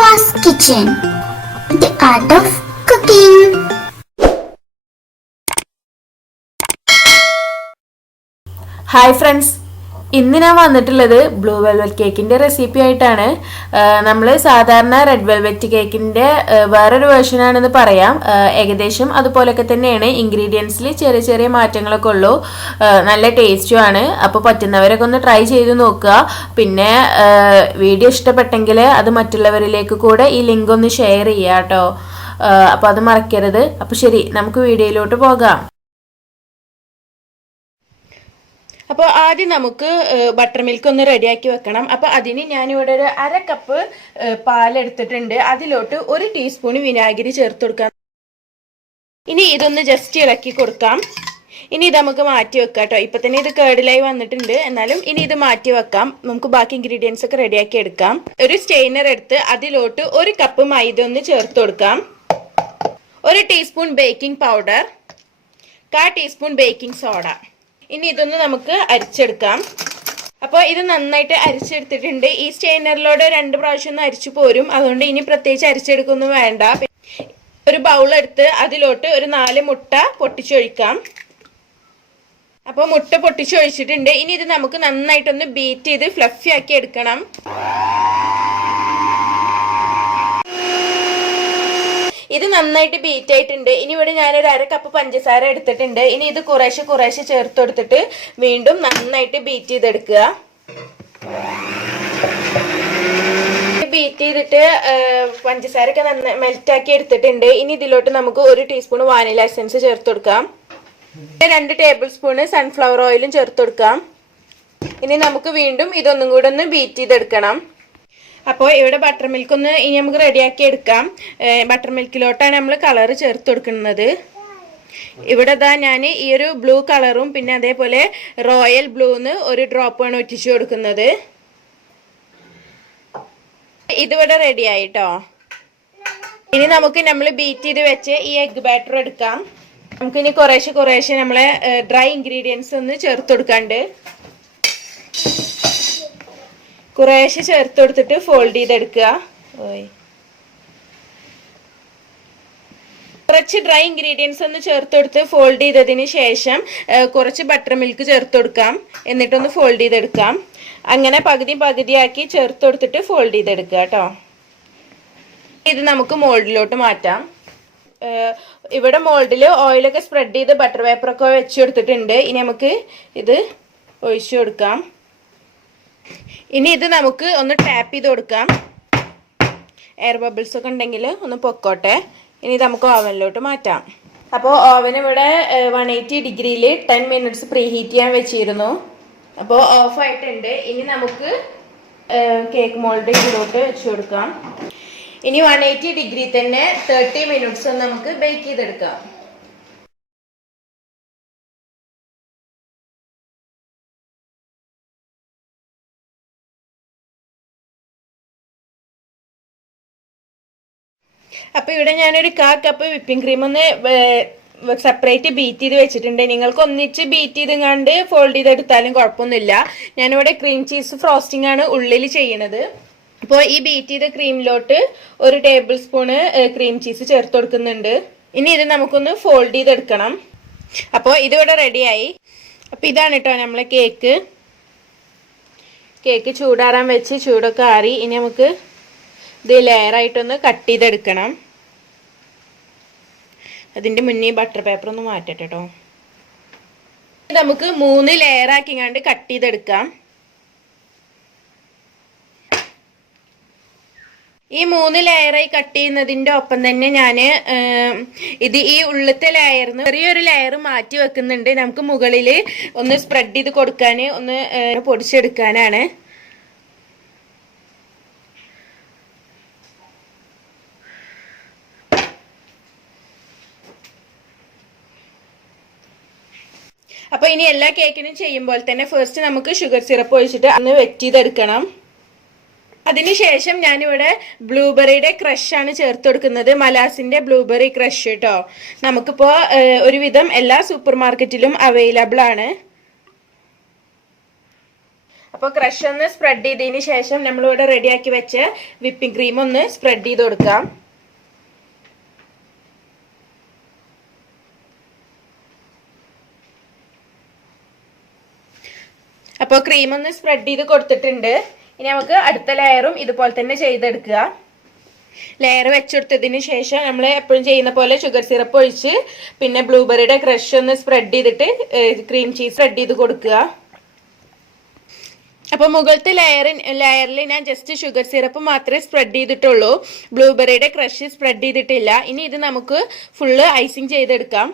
Fast Kitchen, the art of cooking. Hi friends, ഇന്ന് ഞാൻ വന്നിട്ടുള്ളത് ബ്ലൂ വെൽവെറ്റ് കേക്കിൻ്റെ റെസിപ്പി ആയിട്ടാണ്. നമ്മൾ സാധാരണ റെഡ് വെൽവെറ്റ് കേക്കിൻ്റെ വേറൊരു വേർഷനാണെന്ന് പറയാം. ഏകദേശം അതുപോലൊക്കെ തന്നെയാണ്. ഇൻഗ്രീഡിയൻസിൽ ചെറിയ ചെറിയ മാറ്റങ്ങളൊക്കെ ഉള്ളൂ. നല്ല ടേസ്റ്റുമാണ്. അപ്പോൾ പറ്റുന്നവരൊക്കെ ഒന്ന് ട്രൈ ചെയ്ത് നോക്കുക. പിന്നെ വീഡിയോ ഇഷ്ടപ്പെട്ടെങ്കിൽ അത് മറ്റുള്ളവരിലേക്ക് കൂടെ ഈ ലിങ്ക് ഒന്ന് ഷെയർ ചെയ്യുക കേട്ടോ. അപ്പോൾ അത് മറക്കരുത്. അപ്പോൾ ശരി, നമുക്ക് വീഡിയോയിലോട്ട് പോകാം. അപ്പോൾ ആദ്യം നമുക്ക് ബട്ടർ മിൽക്ക് ഒന്ന് റെഡിയാക്കി വെക്കണം. അപ്പോൾ അതിന് ഞാനിവിടെ ഒരു 1/2 കപ്പ് പാലെടുത്തിട്ടുണ്ട്. അതിലോട്ട് 1 ടീസ്പൂൺ വിനാഗിരി ചേർത്ത് കൊടുക്കാം. ഇനി ഇതൊന്ന് ജസ്റ്റ് ഇളക്കി കൊടുക്കാം. ഇനി ഇത് നമുക്ക് മാറ്റി വെക്കാം കേട്ടോ. ഇപ്പം തന്നെ ഇത് കേടിലായി വന്നിട്ടുണ്ട്. എന്നാലും ഇനി ഇത് മാറ്റി വെക്കാം. നമുക്ക് ബാക്കി ഇൻഗ്രീഡിയൻസ് ഒക്കെ റെഡിയാക്കി എടുക്കാം. ഒരു സ്റ്റെയിനർ എടുത്ത് അതിലോട്ട് 1 കപ്പ് മൈദ ഒന്ന് ചേർത്ത് കൊടുക്കാം. 1 teaspoon baking powder, 1/4 teaspoon baking soda. ഇനി ഇതൊന്ന് നമുക്ക് അരിച്ചെടുക്കാം. അപ്പോൾ ഇത് നന്നായിട്ട് അരിച്ചെടുത്തിട്ടുണ്ട്. ഈ സ്റ്റെയിനറിലോട് 2 പ്രാവശ്യം ഒന്ന് അരിച്ചു പോരും. അതുകൊണ്ട് ഇനി പ്രത്യേകിച്ച് അരിച്ചെടുക്കൊന്നും വേണ്ട. ഒരു ബൗൾ എടുത്ത് അതിലോട്ട് ഒരു 4 മുട്ട പൊട്ടിച്ചൊഴിക്കാം. അപ്പോൾ മുട്ട പൊട്ടിച്ചൊഴിച്ചിട്ടുണ്ട്. ഇനി ഇത് നമുക്ക് നന്നായിട്ടൊന്ന് ബീറ്റ് ചെയ്ത് ഫ്ലഫി ആക്കി എടുക്കണം. ഇത് നന്നായിട്ട് ബീറ്റ് ആയിട്ടുണ്ട്. ഇനി ഇവിടെ ഞാനൊരു 1/2 കപ്പ് പഞ്ചസാര എടുത്തിട്ടുണ്ട്. ഇനി ഇത് കുറേശ്ശെ കുറേശ്ശെ ചേർത്ത് കൊടുത്തിട്ട് വീണ്ടും നന്നായിട്ട് ബീറ്റ് ചെയ്തെടുക്കുക. ബീറ്റ് ചെയ്തിട്ട് പഞ്ചസാരയൊക്കെ നന്നായി മെൽറ്റാക്കി എടുത്തിട്ടുണ്ട്. ഇനി ഇതിലോട്ട് നമുക്ക് 1 ടീസ്പൂൺ വാനില എസൻസ് ചേർത്ത് കൊടുക്കാം. 2 ടേബിൾ സ്പൂണ് സൺഫ്ലവർ ഓയിലും ചേർത്ത് കൊടുക്കാം. ഇനി നമുക്ക് വീണ്ടും ഇതൊന്നും കൂടെ ഒന്ന് ബീറ്റ് ചെയ്തെടുക്കണം. അപ്പോൾ ഇവിടെ ബട്ടർ മിൽക്ക് ഒന്ന് ഇനി നമുക്ക് റെഡിയാക്കി എടുക്കാം. ബട്ടർ മിൽക്കിലോട്ടാണ് നമ്മൾ കളർ ചേർത്ത് കൊടുക്കുന്നത്. ഇവിടെ ഇതാ ഞാൻ ഈ ഒരു ബ്ലൂ കളറും പിന്നെ അതേപോലെ റോയൽ ബ്ലൂന്ന് 1 ഡ്രോപ്പാണ് ഒറ്റിച്ചു കൊടുക്കുന്നത്. ഇതിവിടെ റെഡി ആയിട്ടോ. ഇനി നമുക്ക് നമ്മൾ ബീറ്റ് ചെയ്ത് വെച്ച് ഈ എഗ് ബാറ്റർ എടുക്കാം. നമുക്കിനി കുറേശ്ശെ കുറേശ്ശെ നമ്മളെ ഡ്രൈ ഇൻഗ്രീഡിയൻസ് ഒന്ന് ചേർത്ത് കൊടുക്കാണ്ട് കുറേശ്ശെ ചേർത്ത് കൊടുത്തിട്ട് ഫോൾഡ് ചെയ്തെടുക്കുക. കുറച്ച് ഡ്രൈ ഇൻഗ്രീഡിയൻസ് ഒന്ന് ചേർത്ത് കൊടുത്ത് ഫോൾഡ് ചെയ്തതിന് ശേഷം കുറച്ച് ബട്ടർ മിൽക്ക് ചേർത്ത് കൊടുക്കാം. എന്നിട്ടൊന്ന് ഫോൾഡ് ചെയ്തെടുക്കാം. അങ്ങനെ പകുതിയാക്കി ചേർത്ത് കൊടുത്തിട്ട് ഫോൾഡ് ചെയ്തെടുക്കുക കേട്ടോ. ഇത് നമുക്ക് മോൾഡിലോട്ട് മാറ്റാം. ഇവിടെ മോൾഡിൽ ഓയിലൊക്കെ സ്പ്രെഡ് ചെയ്ത് ബട്ടർ പേപ്പറൊക്കെ വെച്ച് കൊടുത്തിട്ടുണ്ട്. ഇനി നമുക്ക് ഇത് ഒഴിച്ചു കൊടുക്കാം. ഇനി ഇത് നമുക്ക് ഒന്ന് ടാപ്പ് ചെയ്ത് കൊടുക്കാം. എയർ ബബിൾസ് ഒക്കെ ഉണ്ടെങ്കിൽ ഒന്ന് പൊക്കോട്ടെ. ഇനി നമുക്ക് ഓവനിലോട്ട് മാറ്റാം. അപ്പോൾ ഓവൻ ഇവിടെ 180 ഡിഗ്രിയിൽ 10 മിനിറ്റ്സ് പ്രീ ഹീറ്റ് ചെയ്യാൻ വെച്ചിരുന്നു. അപ്പോൾ ഓഫായിട്ടുണ്ട്. ഇനി നമുക്ക് കേക്ക് മോൾഡ് ഇതിലോട്ട് വെച്ച് കൊടുക്കാം. ഇനി 180 ഡിഗ്രി തന്നെ 30 മിനിറ്റ്സ് നമുക്ക് ബേക്ക് ചെയ്തെടുക്കാം. അപ്പോൾ ഇവിടെ ഞാനൊരു 1/4 കപ്പ് വിപ്പിംഗ് ക്രീം ഒന്ന് സെപ്പറേറ്റ് ബീറ്റ് ചെയ്ത് വെച്ചിട്ടുണ്ട്. നിങ്ങൾക്ക് ഒന്നിച്ച് ബീറ്റ് ചെയ്തെങ്ങാണ്ട് ഫോൾഡ് ചെയ്തെടുത്താലും കുഴപ്പമൊന്നുമില്ല. ഞാനിവിടെ ക്രീം ചീസ് ഫ്രോസ്റ്റിംഗ് ആണ് ഉള്ളിൽ ചെയ്യണത്. അപ്പോൾ ഈ ബീറ്റ് ചെയ്ത ക്രീമിലോട്ട് 1 ടേബിൾ സ്പൂണ് ക്രീം ചീസ് ചേർത്ത് കൊടുക്കുന്നുണ്ട്. ഇനി ഇത് നമുക്കൊന്ന് ഫോൾഡ് ചെയ്തെടുക്കണം. അപ്പോൾ ഇതിവിടെ റെഡിയായി. അപ്പോൾ ഇതാണ് കേട്ടോ നമ്മളെ കേക്ക് ചൂടാറാൻ വെച്ച് ചൂടൊക്കെ ആറി. ഇനി നമുക്ക് ഇത് ലെയറായിട്ടൊന്ന് കട്ട് ചെയ്തെടുക്കണം. അതിൻ്റെ മുന്നേ ബട്ടർ പേപ്പർ ഒന്ന് മാറ്റട്ടെ കേട്ടോ. നമുക്ക് 3 ലെയറാക്കിങ്ങാണ്ട് കട്ട് ചെയ്തെടുക്കാം. ഈ 3 ലെയറായി കട്ട് ചെയ്യുന്നതിൻ്റെ ഒപ്പം തന്നെ ഞാൻ ഈ ഉള്ളത്തെ ലെയറിന് ചെറിയൊരു ലെയർ മാറ്റി വെക്കുന്നുണ്ട്. നമുക്ക് മുകളിൽ ഒന്ന് സ്പ്രെഡ് ചെയ്ത് കൊടുക്കാൻ, ഒന്ന് പൊടിച്ചെടുക്കാനാണ്. അപ്പോൾ ഇനി എല്ലാ കേക്കിനും ചെയ്യുമ്പോൾ തന്നെ ഫസ്റ്റ് നമുക്ക് ഷുഗർ സിറപ്പ് ഒഴിച്ചിട്ട് അന്ന് വെറ്റ് ചെയ്തെടുക്കണം. അതിനുശേഷം ഞാനിവിടെ ബ്ലൂബെറിയുടെ ക്രഷാണ് ചേർത്ത് കൊടുക്കുന്നത്. മലാസിൻ്റെ ബ്ലൂബെറി ക്രഷ് കേട്ടോ. നമുക്കിപ്പോൾ ഒരുവിധം എല്ലാ സൂപ്പർ മാർക്കറ്റിലും അവൈലബിൾ ആണ്. അപ്പോൾ ക്രഷ് ഒന്ന് സ്പ്രെഡ് ചെയ്തതിന് ശേഷം നമ്മളിവിടെ റെഡിയാക്കി വെച്ച വിപ്പിംഗ് ക്രീം ഒന്ന് സ്പ്രെഡ് ചെയ്ത് കൊടുക്കാം. അപ്പോൾ ക്രീം ഒന്ന് സ്പ്രെഡ് ചെയ്ത് കൊടുത്തിട്ടുണ്ട്. ഇനി നമുക്ക് അടുത്ത ലെയറും ഇതുപോലെ തന്നെ ചെയ്തെടുക്കുക. ലെയർ വെച്ചെടുത്തതിന് ശേഷം നമ്മൾ എപ്പോഴും ചെയ്യുന്ന പോലെ ഷുഗർ സിറപ്പ് ഒഴിച്ച് പിന്നെ ബ്ലൂബെറിയുടെ ക്രഷ് ഒന്ന് സ്പ്രെഡ് ചെയ്തിട്ട് ക്രീം ചീസ് സ്പ്രെഡ് ചെയ്ത് കൊടുക്കുക. അപ്പോൾ മുകളിലത്തെ ലെയറിൽ ഞാൻ ജസ്റ്റ് ഷുഗർ സിറപ്പ് മാത്രമേ സ്പ്രെഡ് ചെയ്തിട്ടുള്ളൂ. ബ്ലൂബെറിയുടെ ക്രഷ് സ്പ്രെഡ് ചെയ്തിട്ടില്ല. ഇനി ഇത് നമുക്ക് ഫുള്ള് ഐസിങ് ചെയ്തെടുക്കാം.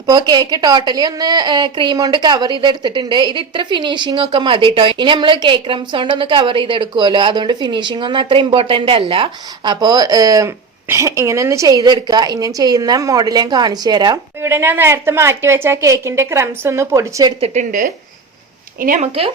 അപ്പോൾ കേക്ക് ടോട്ടലി ഒന്ന് ക്രീം കൊണ്ട് കവർ ചെയ്തെടുത്തിട്ടുണ്ട്. ഇത് ഇത്ര ഫിനിഷിംഗ് ഒക്കെ മതി കേട്ടോ. ഇനി നമ്മൾ കേക്ക് ക്രംസ് കൊണ്ട് ഒന്ന് കവർ ചെയ്തെടുക്കുമല്ലോ, അതുകൊണ്ട് ഫിനിഷിംഗ് ഒന്നും അത്ര ഇമ്പോർട്ടൻ്റ് അല്ല. അപ്പോൾ ഇങ്ങനെ ഒന്ന് ചെയ്തെടുക്കുക. ഇനി ചെയ്യുന്ന മോഡൽ ഞാൻ കാണിച്ചു തരാം. ഇവിടെ ഞാൻ നേരത്തെ മാറ്റി വെച്ച കേക്കിന്റെ ക്രംസ് ഒന്ന് പൊടിച്ചെടുത്തിട്ടുണ്ട്. ഇനി നമുക്ക്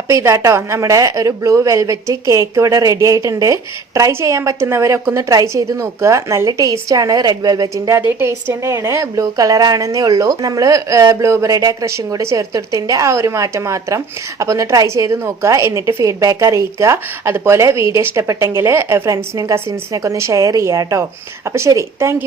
അപ്പോൾ ഇതാട്ടോ നമ്മുടെ ഒരു ബ്ലൂ വെൽവെറ്റ് കേക്ക് ഇവിടെ റെഡി ആയിട്ടുണ്ട്. ട്രൈ ചെയ്യാൻ പറ്റുന്നവരൊക്കെ ഒന്ന് ട്രൈ ചെയ്ത് നോക്കുക. നല്ല ടേസ്റ്റ് ആണ്. റെഡ് വെൽവെറ്റിന്റെ അതേ ടേസ്റ്റ് തന്നെയാണ്, ബ്ലൂ കളർ ആണെന്നേ ഉള്ളൂ. നമ്മൾ ബ്ലൂബെറിയുടെ ക്രഷും കൂടി ചേർത്തെടുത്തതിന്റെ ആ ഒരു മാറ്റം മാത്രം. അപ്പോൾ ഒന്ന് ട്രൈ ചെയ്ത് നോക്കുക, എന്നിട്ട് ഫീഡ്ബാക്ക് അറിയിക്കുക. അതുപോലെ വീഡിയോ ഇഷ്ടപ്പെട്ടെങ്കിൽ ഫ്രണ്ട്സിനും കസിൻസിനൊക്കെ ഒന്ന് ഷെയർ ചെയ്യുക കേട്ടോ. അപ്പോൾ ശരി, താങ്ക്